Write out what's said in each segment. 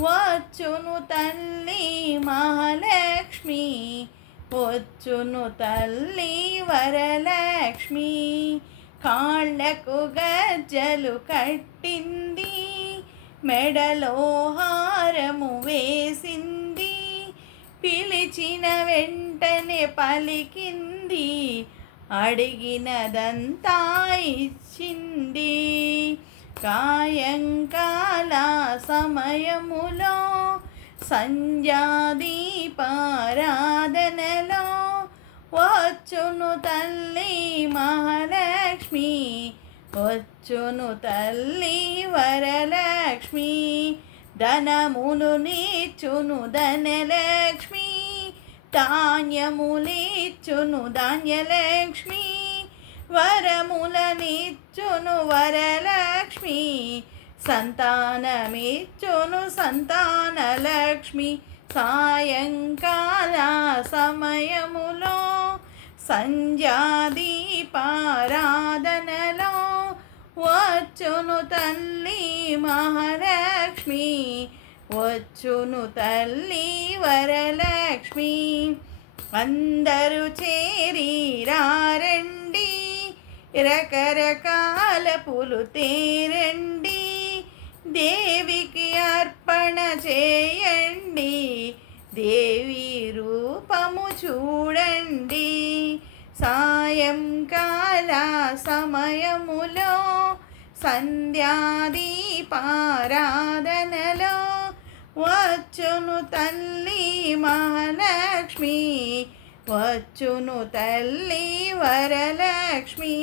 వచ్చును తల్లి మహాలక్ష్మి వచ్చును తల్లి వరలక్ష్మి. కాళ్ళకు గజ్జలు కట్టింది మెడలో హారము వేసింది. పిలిచిన వెంటనే పలికింది అడిగినదంతా ఇచ్చింది. కాయంకా సమయములో సంధ్యాదీపారాధనలో వచ్చును తల్లి మహాలక్ష్మి వచ్చును తల్లి వరలక్ష్మి ధనములు నీచును ధనలక్ష్మి ధాన్యములిచ్చును ధాన్యలక్ష్మి వరములనిచ్చును వరలక్ష్మి సంతానమిచ్చును సంతానలక్ష్మి. సాయంకాల సమయములో సంధ్యాదీపారాధనలో వచ్చును తల్లి మహాలక్ష్మి. వచ్చును తల్లి వరలక్ష్మి. అందరూ చేరి రారండి రకరకాల పులు తేరండి. అర్పణ చేయండి. దేవి రూపము చూడండి. సాయంకాల సమయములో సంధ్యాదీపారాధనలో వచ్చును తల్లి మహాలక్ష్మి వచ్చును తల్లి వరలక్ష్మి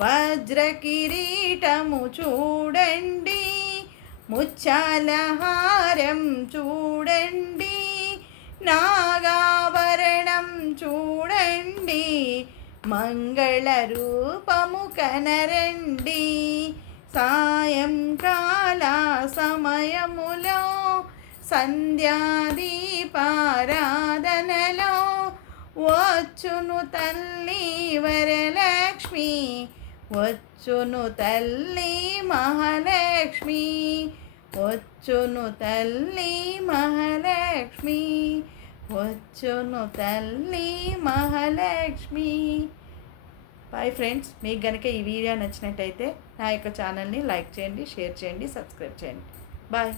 వజ్ర కిరీటము చూడండి. ముచ్చాలహారం చూడండి నాగాభరణం చూడండి మంగళ రూపము కనరండి. సాయంకాల సమయములో సంధ్యాదీపారాధనలో వచ్చును తల్లి వరలక్ష్మి వచ్చును తల్లి మహాలక్ష్మి. వచ్చును తల్లి మహాలక్ష్మి వచ్చును తల్లి మహాలక్ష్మి. బాయ్ ఫ్రెండ్స్ మీకు కనుక ఈ వీడియో నచ్చినట్టయితే నా యొక్క ఛానల్ని లైక్ చేయండి షేర్ చేయండి సబ్స్క్రైబ్ చేయండి. బాయ్